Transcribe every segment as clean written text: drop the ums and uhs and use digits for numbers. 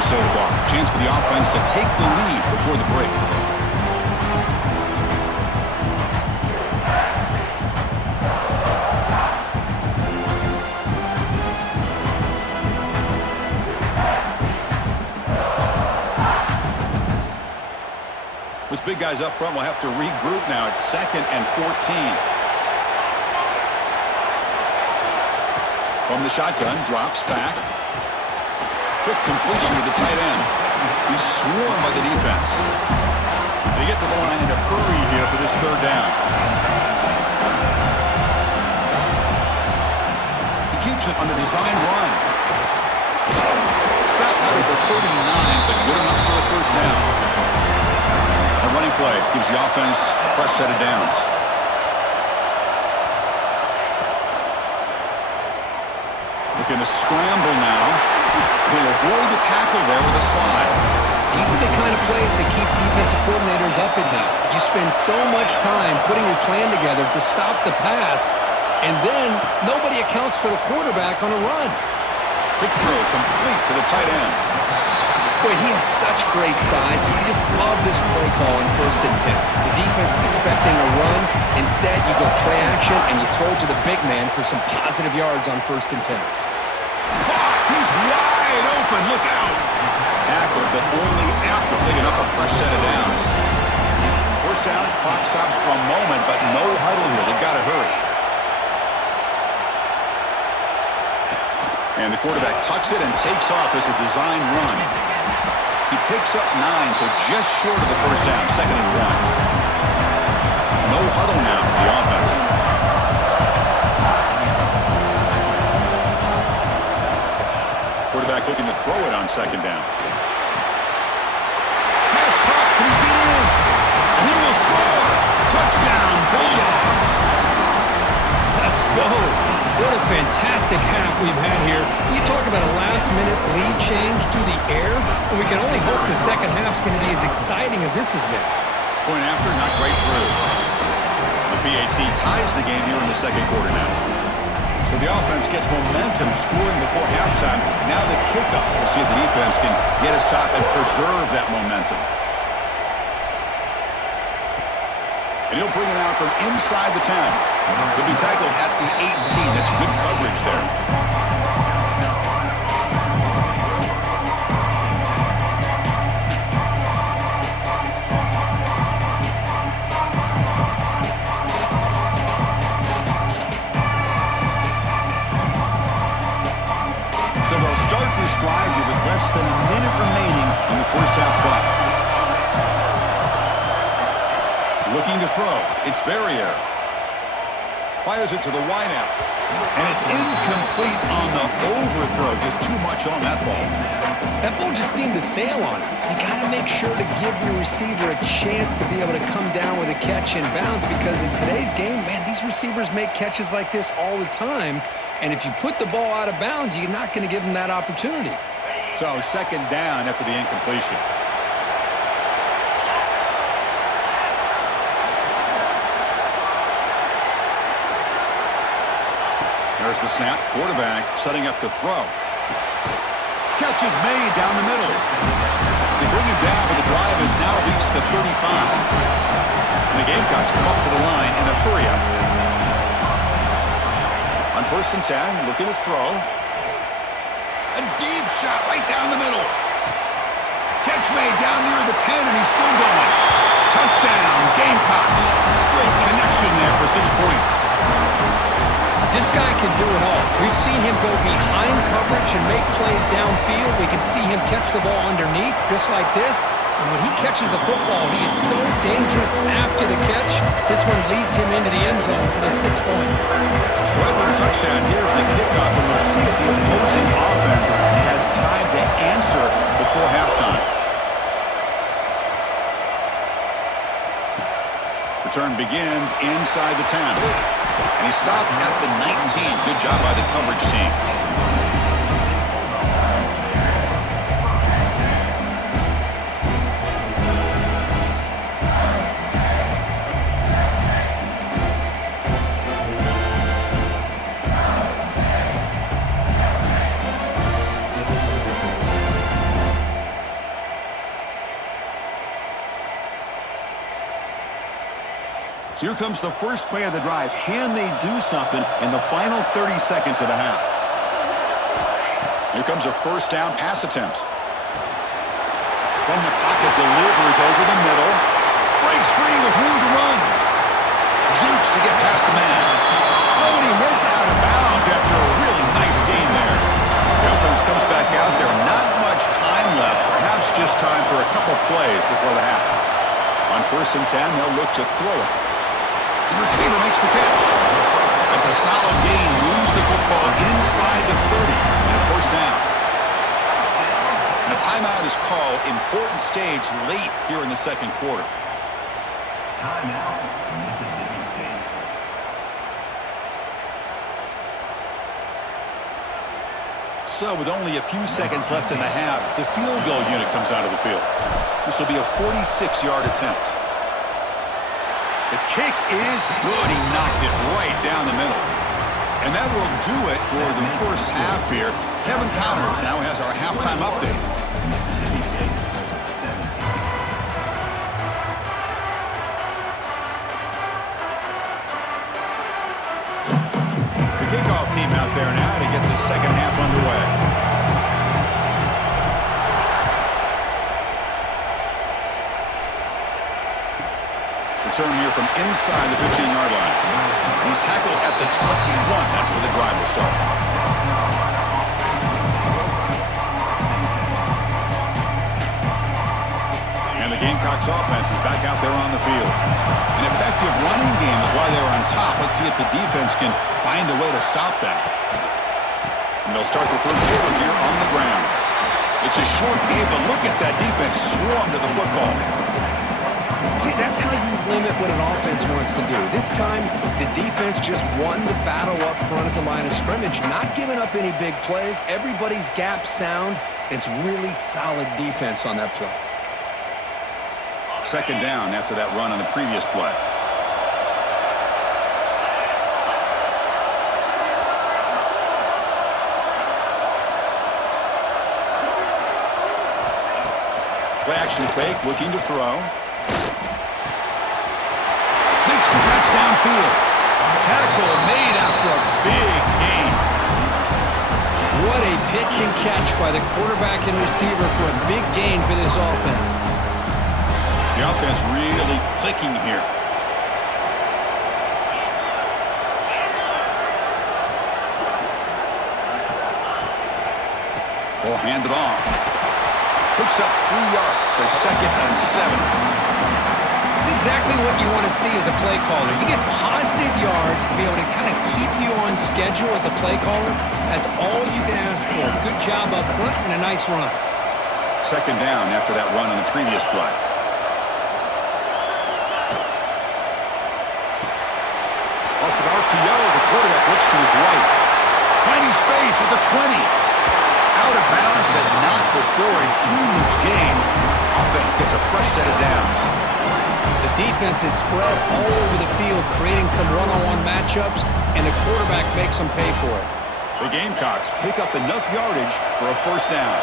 time so far. Chance for the offense to take the lead before the break. This big guy's up front will have to regroup now. It's 2nd and 14. From the shotgun, drops back. Quick completion to the tight end. He's swarmed by the defense. They get to the line in a hurry here for this 3rd down. He keeps it on the design run. Stopped out at the 39, but good enough for a 1st down. A running play gives the offense a fresh set of downs. Looking to scramble now. He'll avoid the tackle there with a slide. These are the kind of plays that keep defensive coordinators up at night. You spend so much time putting your plan together to stop the pass, and then nobody accounts for the quarterback on a run. Quick throw complete to the tight end. Boy, he has such great size. I just love this play call in 1st and 10. The defense is expecting a run. Instead, you go play action, and you throw it to the big man for some positive yards on 1st and 10. He's wide open. Look out. Tackled, but only after picking up a fresh set of downs. 1st down, clock stops for a moment, but no huddle here. They've got to hurry. And the quarterback tucks it and takes off as a design run. He picks up 9, so just short of the 1st down, 2nd and 1. No huddle now for the offense. Quarterback looking to throw it on 2nd down. Pass caught. Can he get in? And he will score. Touchdown, Bulldogs. Let's go. What a fantastic half we've had here. You talk about a last-minute lead change to the air, and we can only hope the second half's going to be as exciting as this has been. Point after, not quite through. The BAT ties the game here in the 2nd quarter now. So the offense gets momentum scoring before halftime. Now the kickoff. We'll see if the defense can get a stop and preserve that momentum. And he'll bring it out from inside the 10. He'll be tackled at the 18. That's good coverage there. So they'll start this drive here with less than a minute remaining in the 1st half clock. Looking to throw. It's Barrier. Fires it to the wideout. And it's incomplete on the overthrow. Just too much on that ball. That ball just seemed to sail on it. You got to make sure to give your receiver a chance to be able to come down with a catch and bounce, because in today's game, man, these receivers make catches like this all the time. And if you put the ball out of bounds, you're not going to give them that opportunity. So 2nd down after the incompletion. There's the snap. Quarterback setting up the throw. Catch is made down the middle. They bring him down, but the drive has now reached the 35. And the Gamecocks come up to the line in a hurry-up. On 1st and 10, looking to throw. A deep shot right down the middle. Catch made down near the 10, and he's still going. Touchdown, Gamecocks. Great connection there for 6 points. This guy can do it all. We've seen him go behind coverage and make plays downfield. We can see him catch the ball underneath, just like this. And when he catches a football, he is so dangerous after the catch. This one leads him into the end zone for the 6 points. So after the touchdown, here's the kickoff, and we'll see if the opposing offense has time to answer before halftime. Return begins inside the 10. And he stopped at the 19. Good job by the coverage team. So here comes the first play of the drive. Can they do something in the final 30 seconds of the half? Here comes a first down pass attempt. Then the pocket delivers over the middle. Breaks free with room to run. Jukes to get past a man. Oh, and he heads out of bounds after a really nice gain there. The offense comes back out there. Not much time left. Perhaps just time for a couple plays before the half. On 1st and 10, they'll look to throw it. The receiver makes the catch. That's a solid gain. Moves the football inside the 30 and a first down. And a timeout is called. Important stage late here in the second quarter. Timeout, Mississippi State. So with only a few seconds left in the half, the field goal unit comes out of the field. This will be a 46-yard attempt. The kick is good. He knocked it right down the middle. And that will do it for the first half here. Kevin Connors now has our halftime update. Mississippi State 17. The kickoff team out there now to get the second half underway. Return here from inside the 15-yard line. He's tackled at the 21. That's where the drive will start. And the Gamecocks offense is back out there on the field. An effective running game is why they're on top. Let's see if the defense can find a way to stop that. And they'll start the third quarter here on the ground. It's a short game, but look at that defense swarm to the football. See, that's how you limit what an offense wants to do. This time, the defense just won the battle up front at the line of scrimmage, not giving up any big plays. Everybody's gap sound. It's really solid defense on that play. Second down after that run on the previous play. Play action fake, looking to throw. Makes the catch downfield. Tackle made after a big gain. What a pitch and catch by the quarterback and receiver for a big gain for this offense. The offense really clicking here. Will hand it off. Picks up 3 yards, so 2nd and 7. It's exactly what you want to see as a play caller. You get positive yards to be able to kind of keep you on schedule as a play caller. That's all you can ask for. Good job up front and a nice run. Second down after that run on the previous play. Off an RPO, the quarterback looks to his right. Finding space at the 20. Out of bounds, but not before a huge gain. Offense gets a fresh set of downs. The defense is spread all over the field, creating some one-on-one matchups, and the quarterback makes them pay for it. The Gamecocks pick up enough yardage for a first down.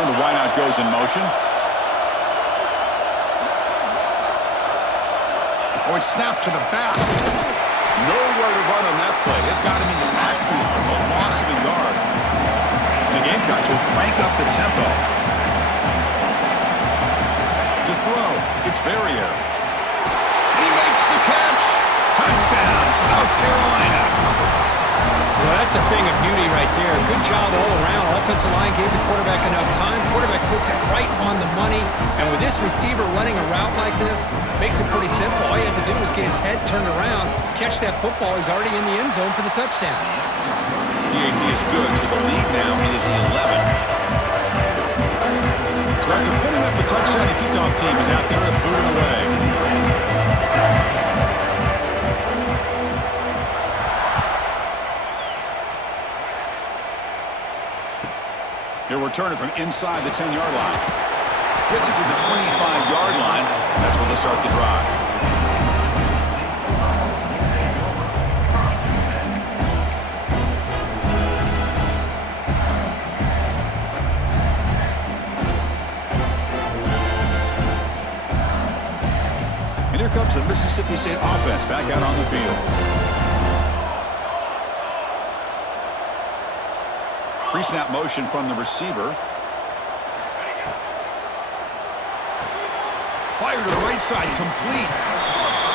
And the wideout goes in motion. Oh, it's snapped to the back. Nowhere to run on that play. They've got him in the backfield. It's a loss of a yard. And the Gamecocks will crank up the tempo. To throw, it's Barrier. And he makes the catch. Touchdown, South Carolina. Well, that's a thing of beauty right there. Good job all around. Offensive line gave the quarterback enough time. Quarterback puts it right on the money. And with this receiver running a route like this, makes it pretty simple. All you have to do is get his head turned around, catch that football. He's already in the end zone for the touchdown. PAT is good, so the lead now is 11. So after putting up a touchdown, the kickoff team is out there to boot it away. He'll return it from inside the 10-yard line. Gets it to the 25-yard line, and that's where they start the drive. brings the Mississippi State offense back out on the field. Pre-snap motion from the receiver. Fire to the right side, complete.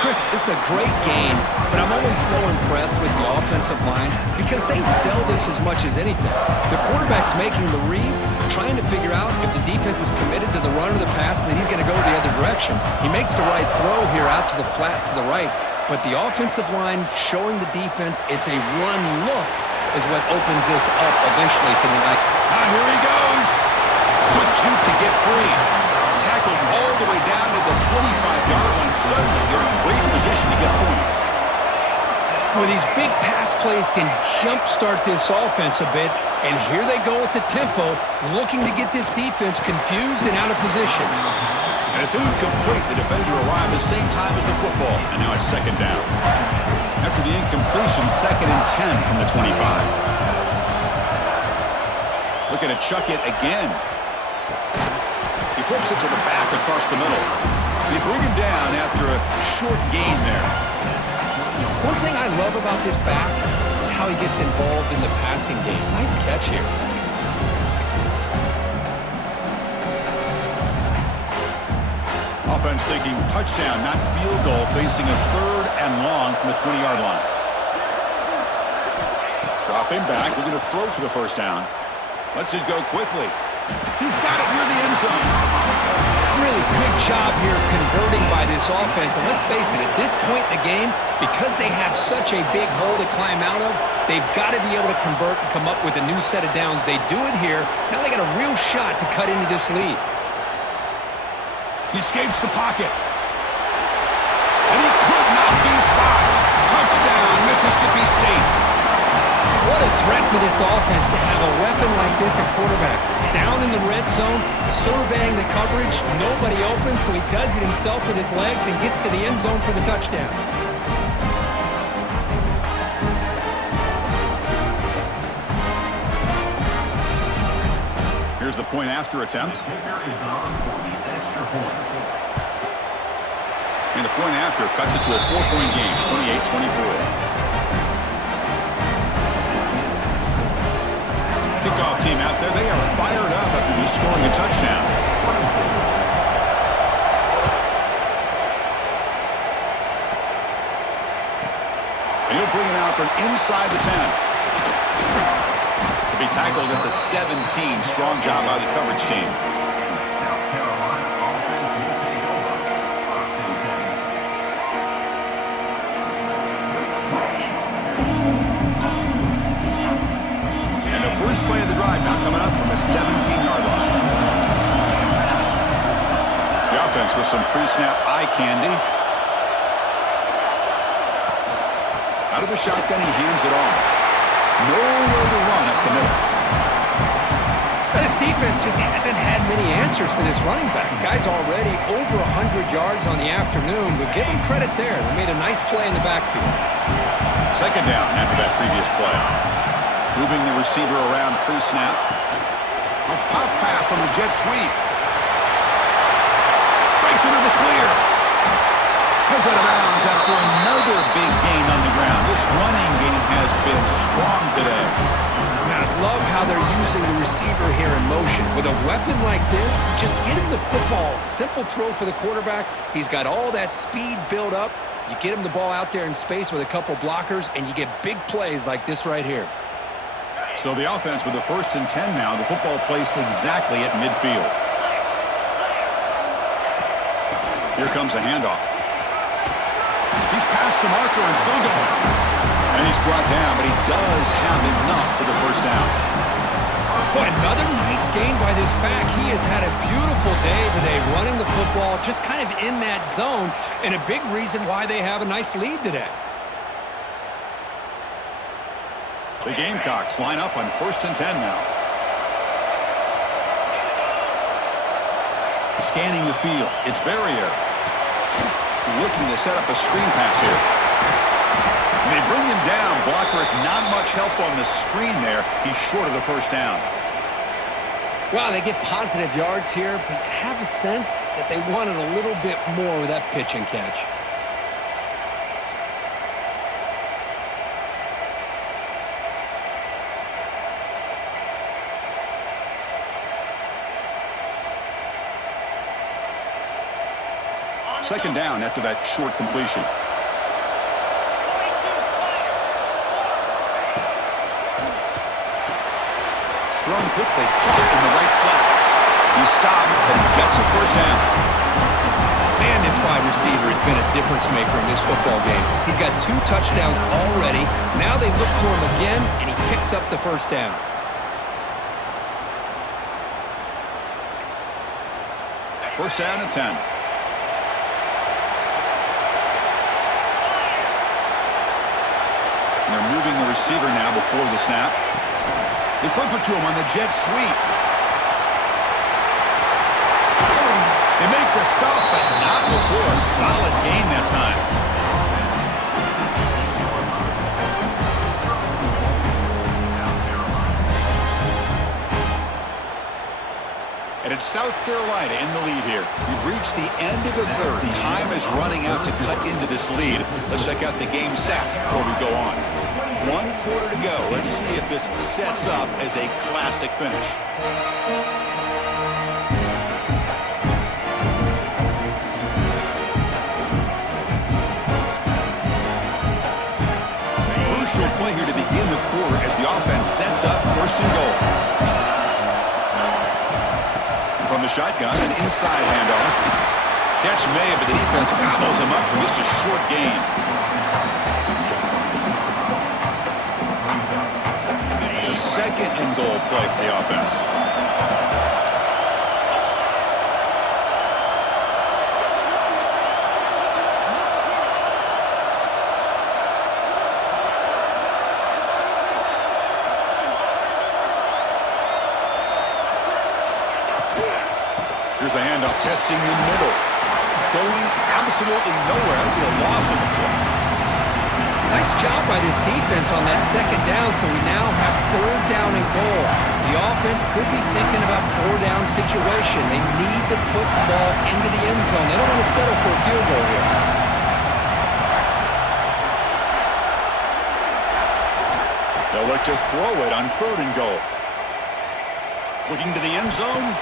Chris, this is a great game, but I'm always so impressed with the offensive line because they sell this as much as anything. The quarterback's making the read, trying to figure out if the defense is committed to the run or the pass, and then he's going to go the other direction. He makes the right throw here out to the flat to the right, but the offensive line showing the defense it's a run look is what opens this up eventually for the night. Here he goes. Quick juke to get free. Tackled all the way down to the 25-yard line. Suddenly, they're in great position to get points. Well, these big pass plays can jumpstart this offense a bit, and here they go with the tempo, looking to get this defense confused and out of position. And it's incomplete. The defender arrived at the same time as the football, and now it's second down. After the incompletion, 2nd and 10 from the 25. Looking to chuck it again. He flips it to the back across the middle. They bring him down after a short gain there. One thing I love about this back is how he gets involved in the passing game. Nice catch here. Offense thinking touchdown, not field goal, facing a 3rd and long from the 20-yard line. Dropping back, looking to throw for the first down. Lets it go quickly. He's got it near the end zone. Really good job here of converting by this offense. And let's face it, at this point in the game, because they have such a big hole to climb out of, they've got to be able to convert and come up with a new set of downs. They do it here. Now they got a real shot to cut into this lead. He escapes the pocket. And he could not be stopped. Touchdown, Mississippi State. What a threat for this offense to have a weapon like this at quarterback. Down in the red zone, surveying the coverage, nobody open, so he does it himself with his legs and gets to the end zone for the touchdown. Here's the point after attempt. And the point after cuts it to a 4-point game, 28-24. Kickoff team out there, they are fired up after just scoring a touchdown. And he'll bring it out from inside the 10. To be tackled at the 17. Strong job by the coverage team. First play of the drive now coming up from the 17-yard line. The offense with some pre-snap eye candy. Out of the shotgun, he hands it off. Nowhere to run up the middle. This defense just hasn't had many answers for this running back. The guy's already over 100 yards on the afternoon, but give him credit there. They made a nice play in the backfield. Second down after that previous play. Moving the receiver around pre-snap. A pop pass on the jet sweep. Breaks into the clear. Goes out of bounds after another big gain on the ground. This running game has been strong today. Now, I love how they're using the receiver here in motion. With a weapon like this, just get him the football. Simple throw for the quarterback. He's got all that speed built up. You get him the ball out there in space with a couple blockers, and you get big plays like this right here. So the offense with the 1st and 10 now. The football placed exactly at midfield. Here comes a handoff. He's past the marker and still going. And he's brought down, but he does have enough for the first down. Boy, another nice gain by this back. He has had a beautiful day today running the football, just kind of in that zone, and a big reason why they have a nice lead today. The Gamecocks line up on 1st and 10 now. Scanning the field. It's Verrier. Looking to set up a screen pass here. And they bring him down. Blocker has not much help on the screen there. He's short of the first down. Wow, they get positive yards here, but I have a sense that they wanted a little bit more with that pitch and catch. Second down after that short completion. Thrown quickly, caught in the right flat. He stopped and gets a first down. Man, this wide receiver has been a difference maker in this football game. He's got 2 touchdowns already. Now they look to him again, and he picks up the first down. First down and 10. They're moving the receiver now before the snap. They flip it to him on the jet sweep. They make the stop, but not before a solid gain that time. And it's South Carolina in the lead here. We've reached the end of the third. Time is running out to cut into this lead. Let's check out the game stats before we go on. 1 quarter to go. Let's see if this sets up as a classic finish. Crucial play here to begin the quarter as the offense sets up first and goal. From the shotgun, an inside handoff. Catch made, but the defense gobbles him up for just a short gain. It's a second and goal play for the offense. Here's the handoff, testing the middle. Going absolutely nowhere. That'll be a loss of the play. Nice job by this defense on that second down, so we now have third down and goal. The offense could be thinking about 4-down situation. They need to put the ball into the end zone. They don't want to settle for a field goal here. They'll look to throw it on third and goal. Looking to the end zone.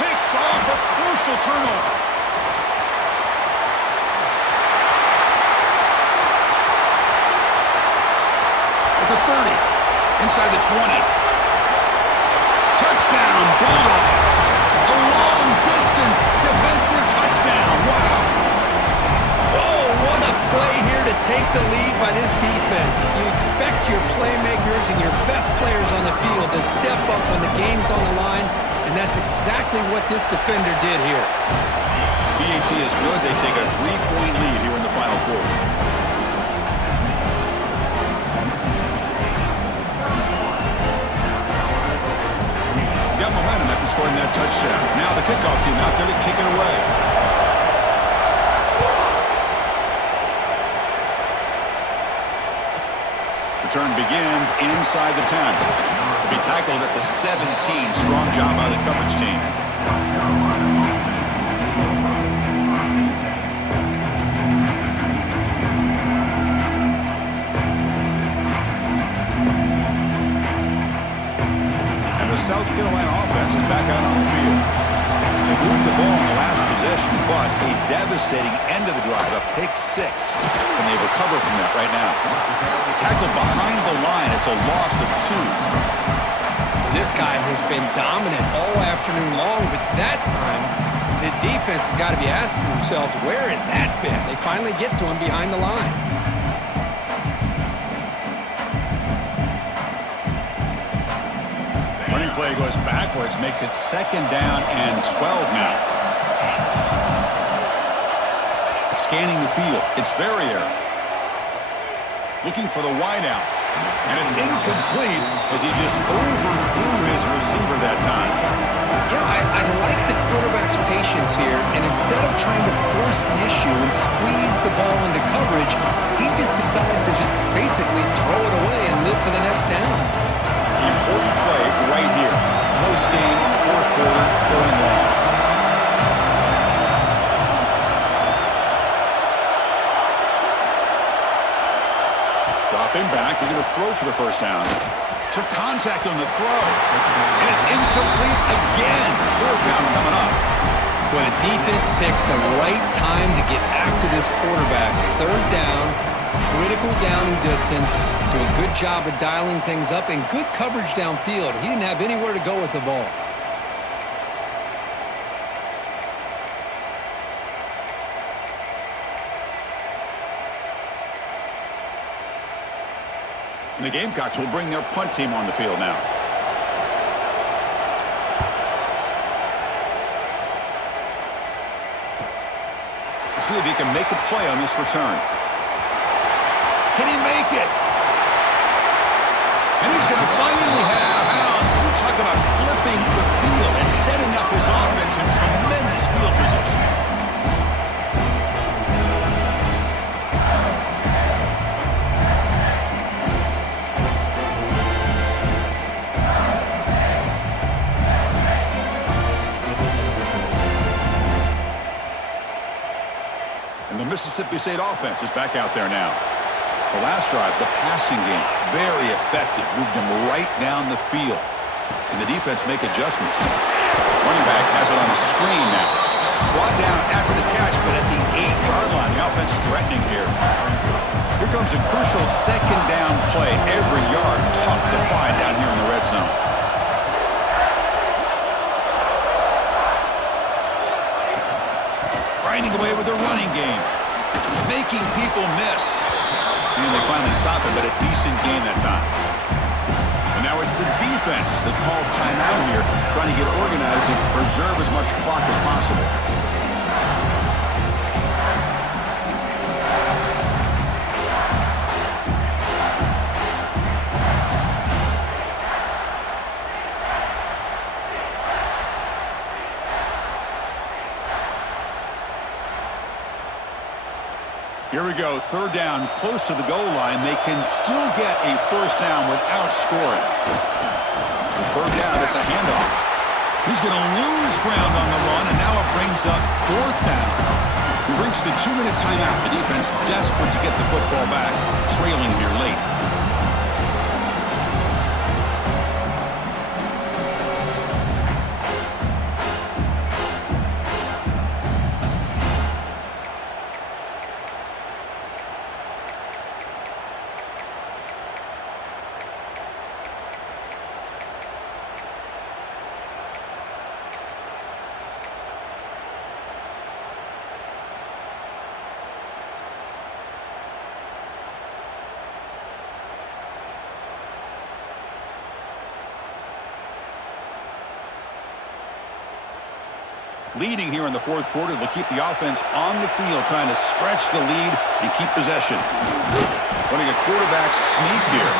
Picked off, a crucial turnover. At the 30, inside the 20. Touchdown, Bulldogs. A long-distance defensive touchdown. Wow. Oh, what a play here to take the lead by this defense. You expect your playmakers and your best players on the field to step up when the game's on the line, and that's exactly what this defender did here. BAT is good. They take a 3-point lead here in the final quarter. Got momentum after scoring that touchdown. Now the kickoff team out there to kick it away. Return begins inside the 10. He'll be tackled at the 17. Strong job by the coverage team. And the South Carolina offense is back out on the field. They moved the ball in the last possession, but a devastating end of the drive, a pick 6. And they recover from that right now. Tackled behind the line. It's a loss of 2. This guy has been dominant all afternoon long, but that time, the defense has got to be asking themselves, where has that been? They finally get to him behind the line. Running play goes backwards, makes it second down and 12 now. Scanning the field, it's Verrier. Looking for the wideout. And it's incomplete as he just overthrew his receiver that time. Yeah, I like the quarterback's patience here, and instead of trying to force the issue and squeeze the ball into coverage, he just decides to just basically throw it away and live for the next down. The important play right here. Close game, fourth quarter, third and long. Dropping back, they're going to throw for the first down. Took contact on the throw. And it's incomplete again. Fourth down coming up. When a defense picks the right time to get after this quarterback, third down, critical down and distance, do a good job of dialing things up, and good coverage downfield. He didn't have anywhere to go with the ball. And the Gamecocks will bring their punt team on the field now. We'll see if he can make a play on this return. Can he make it? And he's going to finally have bounds. You talk about flipping the field and setting up his offense in tremendous field position. Mississippi State offense is back out there now. The last drive, the passing game, very effective. Moved him right down the field. And the defense make adjustments. Running back has it on the screen now. Brought down after the catch, but at the 8-yard line. The offense threatening here. Here comes a crucial second down play. Every yard tough to find down here in the red zone. Grinding away with the running game. Making people miss. And they finally stop it, but a decent gain that time. And now it's the defense that calls timeout here, trying to get organized and preserve as much clock as possible. Here we go, third down, close to the goal line. They can still get a first down without scoring. The third down, it's a handoff. He's going to lose ground on the run, and now it brings up fourth down. We've reached the 2-minute timeout. The defense desperate to get the football back, trailing here late. Leading here in the fourth quarter, they'll keep the offense on the field, trying to stretch the lead and keep possession. Running a quarterback sneak here.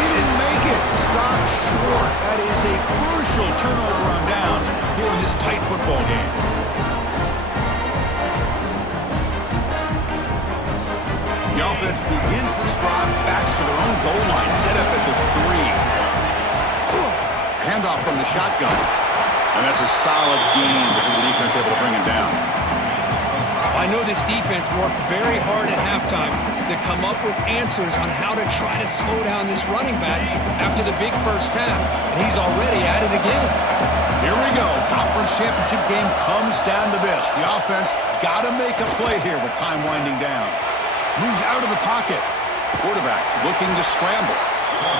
He didn't make it. Stopped short. That is a crucial turnover on downs here in this tight football game. The offense begins this drive, backs to their own goal line, set up at the 3. Handoff from the shotgun. And that's a solid gain before the defense able to bring him down. I know this defense worked very hard at halftime to come up with answers on how to try to slow down this running back after the big first half. And he's already at it again. Here we go. Conference championship game comes down to this. The offense got to make a play here with time winding down. Moves out of the pocket. Quarterback looking to scramble.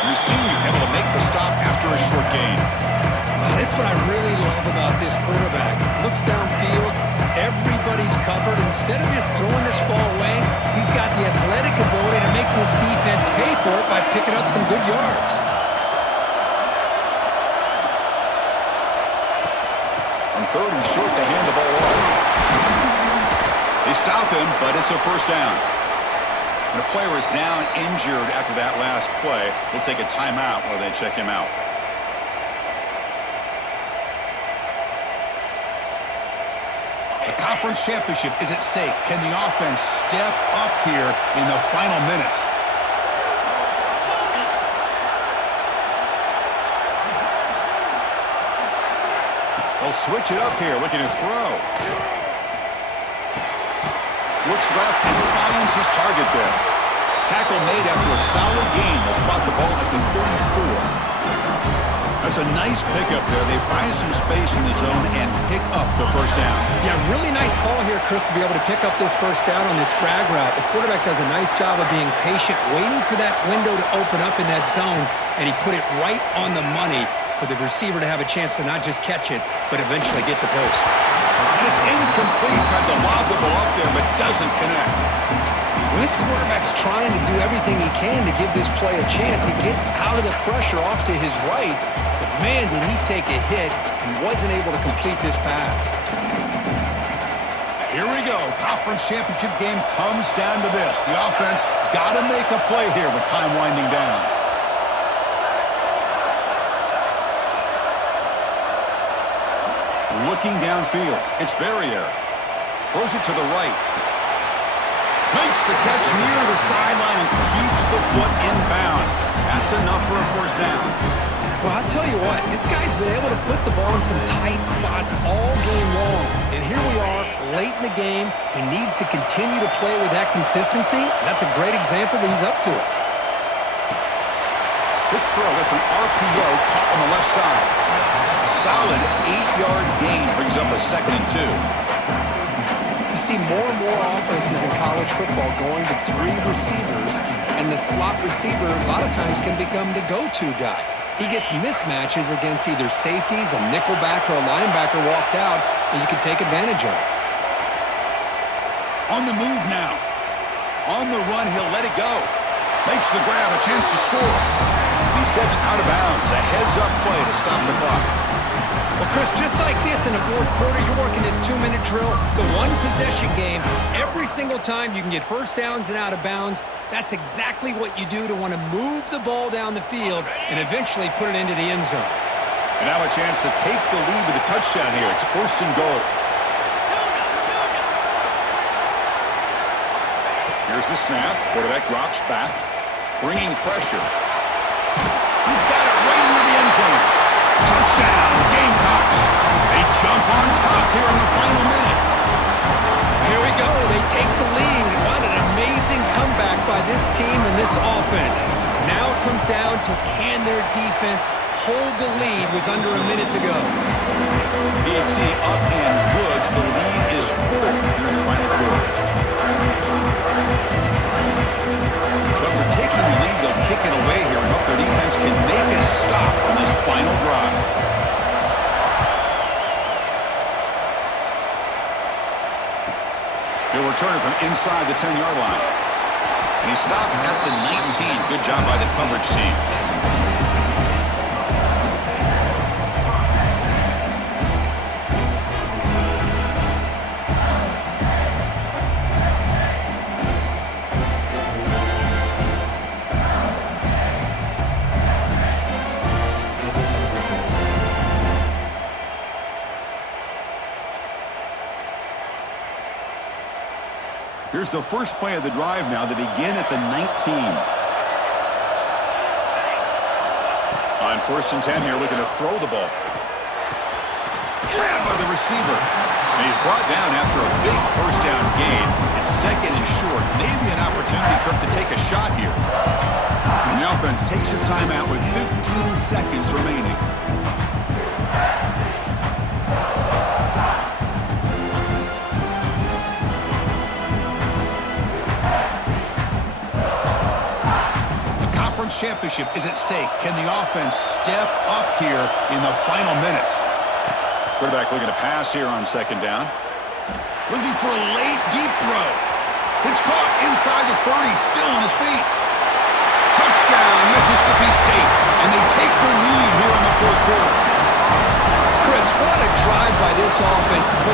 And the senior able to make the stop after a short gain. That's what I really love about this quarterback. Looks downfield, everybody's covered. Instead of just throwing this ball away, he's got the athletic ability to make this defense pay for it by picking up some good yards. On third and short, they hand the ball off. They stop him, but it's a first down. And the player is down injured after that last play. They'll take a timeout while they check him out. Conference championship is at stake. Can the offense step up here in the final minutes? They'll switch it up here, looking to throw. Looks left and finds his target there. Tackle made after a solid gain. They'll spot the ball at the 34. That's a nice pickup there. They find some space in the zone and pick up the first first down. Yeah, really nice call here, Chris, to be able to pick up this first down on this drag route. The quarterback does a nice job of being patient, waiting for that window to open up in that zone, and he put it right on the money for the receiver to have a chance to not just catch it, but eventually get the first. And it's incomplete. Tried to lob the ball up there, but doesn't connect. Well, this quarterback's trying to do everything he can to give this play a chance. He gets out of the pressure off to his right, but man, did he take a hit and wasn't able to complete this pass. Here we go. Conference championship game comes down to this. The offense got to make a play here with time winding down. Looking downfield. It's Verrier. Throws it to the right. Makes the catch near the sideline and keeps the foot in bounds. That's enough for a first down. Well, I'll tell you what, this guy's been able to put the ball in some tight spots all game long. And here we are, late in the game. He needs to continue to play with that consistency. That's a great example that he's up to it. Quick throw. That's an RPO caught on the left side. Solid 8-yard gain brings up a 2nd and 2. You see more and more offenses in college football going to 3 receivers, and the slot receiver a lot of times can become the go-to guy. He gets mismatches against either safeties, a nickelback, or a linebacker walked out, and you can take advantage of it. On the move now. On the run, he'll let it go. Makes the grab, a chance to score. He steps out of bounds, a heads-up play to stop the clock. Well, Chris, just like this in the fourth quarter, you're working this 2-minute drill, the one-possession game. Every single time you can get first downs and out of bounds, that's exactly what you do to want to move the ball down the field and eventually put it into the end zone. And now a chance to take the lead with a touchdown here. It's 1st and goal. Here's the snap. Quarterback drops back, bringing pressure. He's got it right near the end zone. Touchdown, Gamecocks. They jump on top here in the final minute. Here we go. They take the lead. What an amazing comeback by this team and this offense. Now it comes down to can their defense hold the lead with under a minute to go. BT up and good. The lead is 4 here in the final quarter. So after taking the lead, they'll kick it away here and hope their defense can make a stop on this final drive. He'll return it from inside the 10-yard line. And he stopped at the 19. Good job by the coverage team. Here's the first play of the drive now. They begin at the 19. On 1st and 10 here, looking to throw the ball. Grabbed by the receiver. And he's brought down after a big first down gain. It's 2nd and short. Maybe an opportunity for him to take a shot here. And the offense takes a timeout with 15 seconds remaining. Championship is at stake. Can the offense step up here in the final minutes? Quarterback looking to pass here on 2nd down. Looking for a late deep throw. It's caught inside the 30, still on his feet. Touchdown, Mississippi State. And they take the lead here in the 4th quarter. Chris, what a drive by this offense to put